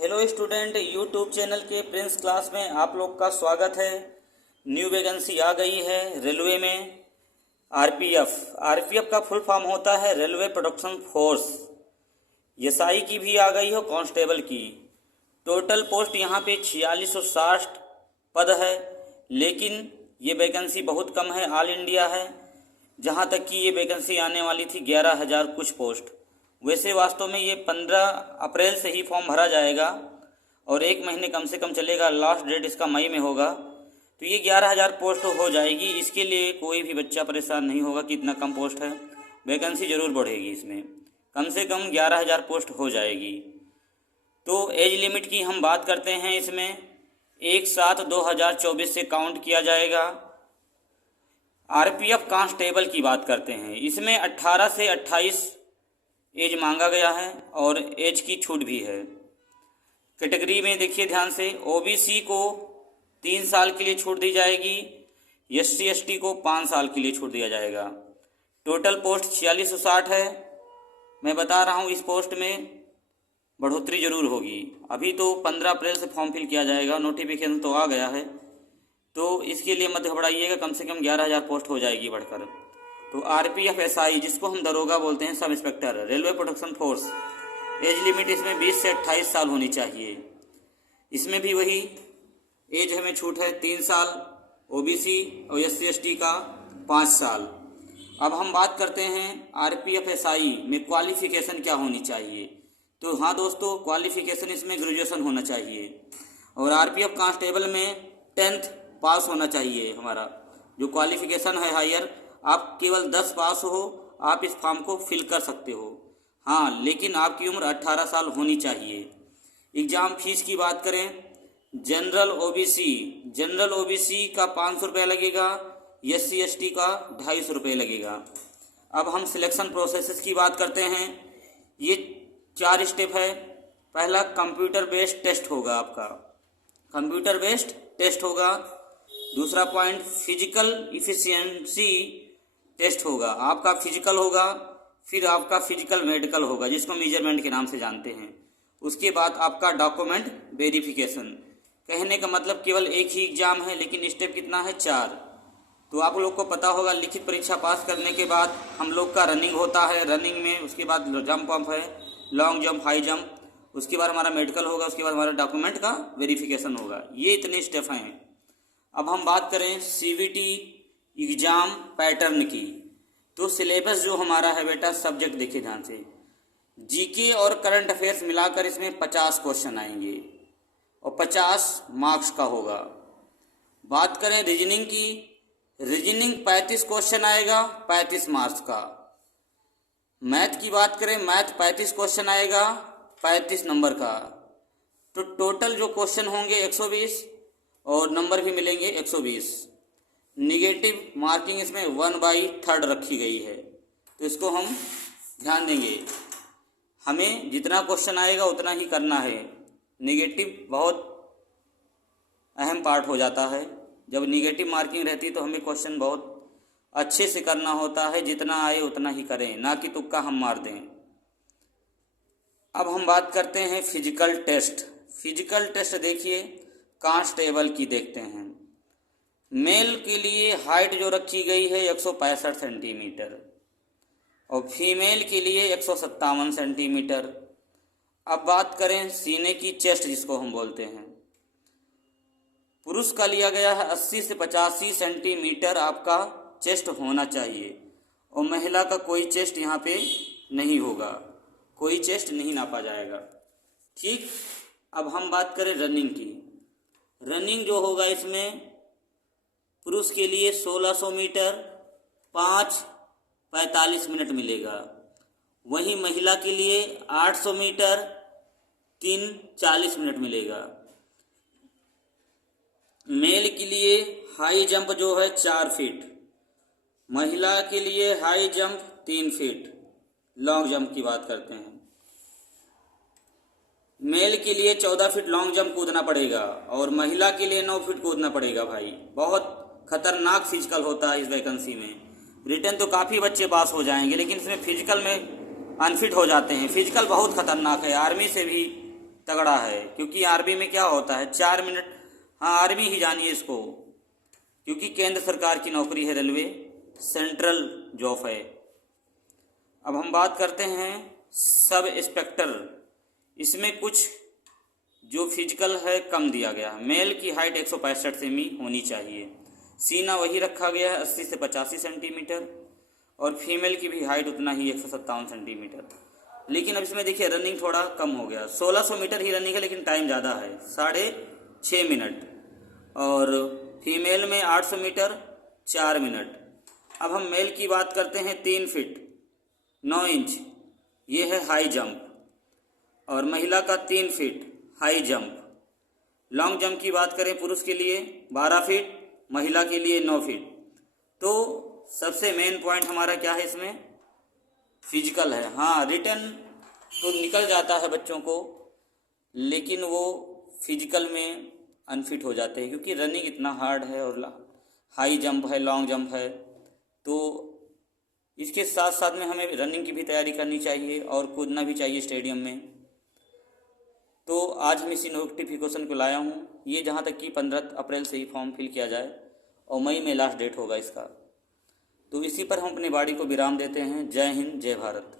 Hello student, YouTube channel के Prince class में आप लोग का स्वागत है। न्यू वैकेंसी आ गई है रेलवे में। आरपीएफ का फुल फॉर्म होता है रेलवे प्रोडक्शन फोर्स। एसआई की भी आ गई हो, कांस्टेबल की। टोटल पोस्ट यहाँ पे 4660 पद है, लेकिन ये वैकेंसी बहुत कम है, ऑल इंडिया है। जहाँ तक कि ये वैकेंसी आने वाली थी 11,000 कुछ पोस्ट। वैसे वास्तव में ये 15 अप्रैल से ही फॉर्म भरा जाएगा और 1 महीने कम से कम चलेगा। लास्ट डेट इसका मई में होगा, तो ये 11,000 पोस्ट हो जाएगी। इसके लिए कोई भी बच्चा परेशान नहीं होगा कि इतना कम पोस्ट है। वैकेंसी ज़रूर बढ़ेगी, इसमें कम से कम 11,000 पोस्ट हो जाएगी। तो एज लिमिट की हम बात करते हैं, इसमें 1/7/2024 से काउंट किया जाएगा। आरपीएफ कांस्टेबल की बात करते हैं, इसमें 18 से 28 एज मांगा गया है और एज की छूट भी है। कैटेगरी में देखिए ध्यान से, ओबीसी को 3 साल के लिए छूट दी जाएगी, एससी एसटी को 5 साल के लिए छूट दिया जाएगा। टोटल पोस्ट 4660 है। मैं बता रहा हूँ इस पोस्ट में बढ़ोतरी जरूर होगी। अभी तो 15 अप्रैल से फॉर्म फिल किया जाएगा, नोटिफिकेशन तो आ गया है, तो इसके लिए मत घबराइएगा। कम से कम 11,000 पोस्ट हो जाएगी बढ़कर। तो आरपीएफ एसआई, जिसको हम दरोगा बोलते हैं, sub inspector, railway production force, age limit इसमें 20 से 28 साल होनी चाहिए। इसमें भी वही एज हमें छूट है, 3 साल ओबीसी और एससी एसटी का 5 साल। अब हम बात करते हैं आरपीएफ एसआई में क्वालिफिकेशन क्या होनी चाहिए। तो हाँ दोस्तों, क्वालिफिकेशन इसमें ग्रेजुएशन होना चाहिए। और आरपीएफ कांस्टेबल में 10th पास होना चाहिए। हमारा जो क्वालिफिकेशन है हायर, आप केवल 10 पास हो, आप इस फॉर्म को फिल कर सकते हो। हाँ, लेकिन आपकी उम्र 18 साल होनी चाहिए। एग्ज़ाम फीस की बात करें, जनरल ओबीसी का 500 रुपये लगेगा, एससी एसटी का 250 रुपये लगेगा। अब हम सिलेक्शन प्रोसेस की बात करते हैं। ये 4 स्टेप है। पहला कंप्यूटर बेस्ड टेस्ट होगा आपका, कंप्यूटर बेस्ड टेस्ट होगा। दूसरा पॉइंट फिजिकल इफिशिएंसी टेस्ट होगा, आपका फिजिकल होगा। फिर आपका फिजिकल मेडिकल होगा, जिसको मेजरमेंट के नाम से जानते हैं। उसके बाद आपका डॉक्यूमेंट वेरिफिकेशन। कहने का मतलब केवल एक ही एग्ज़ाम है, लेकिन स्टेप कितना है, 4। तो आप लोग को पता होगा, लिखित परीक्षा पास करने के बाद हम लोग का रनिंग होता है। रनिंग में उसके बाद जंप वंप है, लॉन्ग जंप, हाई जंप। उसके बाद हमारा मेडिकल होगा, उसके बाद हमारा डॉक्यूमेंट का वेरिफिकेशन होगा। ये इतने स्टेप हैं। अब हम बात करें सीवीटी एग्ज़ाम पैटर्न की, तो सिलेबस जो हमारा है बेटा, सब्जेक्ट देखिए ध्यान से, जीके और करंट अफेयर्स मिलाकर इसमें 50 क्वेश्चन आएंगे और 50 मार्क्स का होगा। बात करें रीजनिंग की, रीजनिंग 35 क्वेश्चन आएगा, 35 मार्क्स का। मैथ की बात करें, मैथ 35 क्वेश्चन आएगा, 35 नंबर का। तो टोटल जो क्वेश्चन होंगे 120 और नंबर भी मिलेंगे 120। निगेटिव मार्किंग इसमें 1/3 रखी गई है, तो इसको हम ध्यान देंगे। हमें जितना क्वेश्चन आएगा उतना ही करना है। निगेटिव बहुत अहम पार्ट हो जाता है। जब निगेटिव मार्किंग रहती है तो हमें क्वेश्चन बहुत अच्छे से करना होता है। जितना आए उतना ही करें, ना कि तुक्का हम मार दें। अब हम बात करते हैं फिजिकल टेस्ट। फिजिकल टेस्ट देखिए, कांस्टेबल की देखते हैं। मेल के लिए हाइट जो रखी गई है 165 सेंटीमीटर और फीमेल के लिए 157 सेंटीमीटर। अब बात करें सीने की, चेस्ट जिसको हम बोलते हैं, पुरुष का लिया गया है 80 से 85 सेंटीमीटर आपका चेस्ट होना चाहिए और महिला का कोई चेस्ट यहाँ पे नहीं होगा, कोई चेस्ट नहीं नापा जाएगा। ठीक। अब हम बात करें रनिंग की। रनिंग जो होगा इसमें पुरुष के लिए 1600 मीटर 5:45 मिनट मिलेगा। वहीं महिला के लिए 800 मीटर 3:40 मिनट मिलेगा। मेल के लिए हाई जंप जो है 4 फीट, महिला के लिए high jump 3 feet, long jump की बात करते हैं। मेल के लिए 14 फीट लॉन्ग जंप कूदना पड़ेगा और महिला के लिए 9 फीट कूदना पड़ेगा। भाई बहुत खतरनाक फिजिकल होता है इस वैकेंसी में। रिटर्न तो काफ़ी बच्चे पास हो जाएंगे, लेकिन इसमें फिजिकल में अनफिट हो जाते हैं। फिजिकल बहुत खतरनाक है, आर्मी से भी तगड़ा है, क्योंकि आर्मी में क्या होता है 4 मिनट, हाँ आर्मी ही जानिए इसको, क्योंकि केंद्र सरकार की नौकरी है, रेलवे सेंट्रल जॉब है। अब हम बात करते हैं सब इंस्पेक्टर। इसमें कुछ जो फिजिकल है कम दिया गया है। मेल की हाइट 165 सेमी होनी चाहिए, सीना वही रखा गया है 80 से 85 सेंटीमीटर, और फीमेल की भी हाइट उतना ही 157 सेंटीमीटर। लेकिन अब इसमें देखिए रनिंग थोड़ा कम हो गया, 1600 मीटर ही रनिंग है, लेकिन टाइम ज़्यादा है 6.5 मिनट, और फीमेल में 800 मीटर 4 मिनट। अब हम मेल की बात करते हैं 3 फीट 9 इंच, ये है हाई जंप, और महिला का 3 feet high jump. Long jump की बात करें पुरुष के लिए 12 फीट, महिला के लिए 9 फीट। तो सबसे मेन पॉइंट हमारा क्या है इसमें, फिजिकल है। हाँ रिटन तो निकल जाता है बच्चों को, लेकिन वो फिजिकल में अनफिट हो जाते हैं, क्योंकि रनिंग इतना हार्ड है और हाई जंप है, लॉन्ग जंप है। तो इसके साथ साथ में हमें रनिंग की भी तैयारी करनी चाहिए और कूदना भी चाहिए स्टेडियम में। तो आज हम इसी नोटिफिकेशन को लाया हूँ, ये जहाँ तक कि 15 अप्रैल से ही फॉर्म फिल किया जाए, और मई में लास्ट डेट होगा इसका। तो इसी पर हम अपनी वाणी को विराम देते हैं। जय हिंद, जय भारत।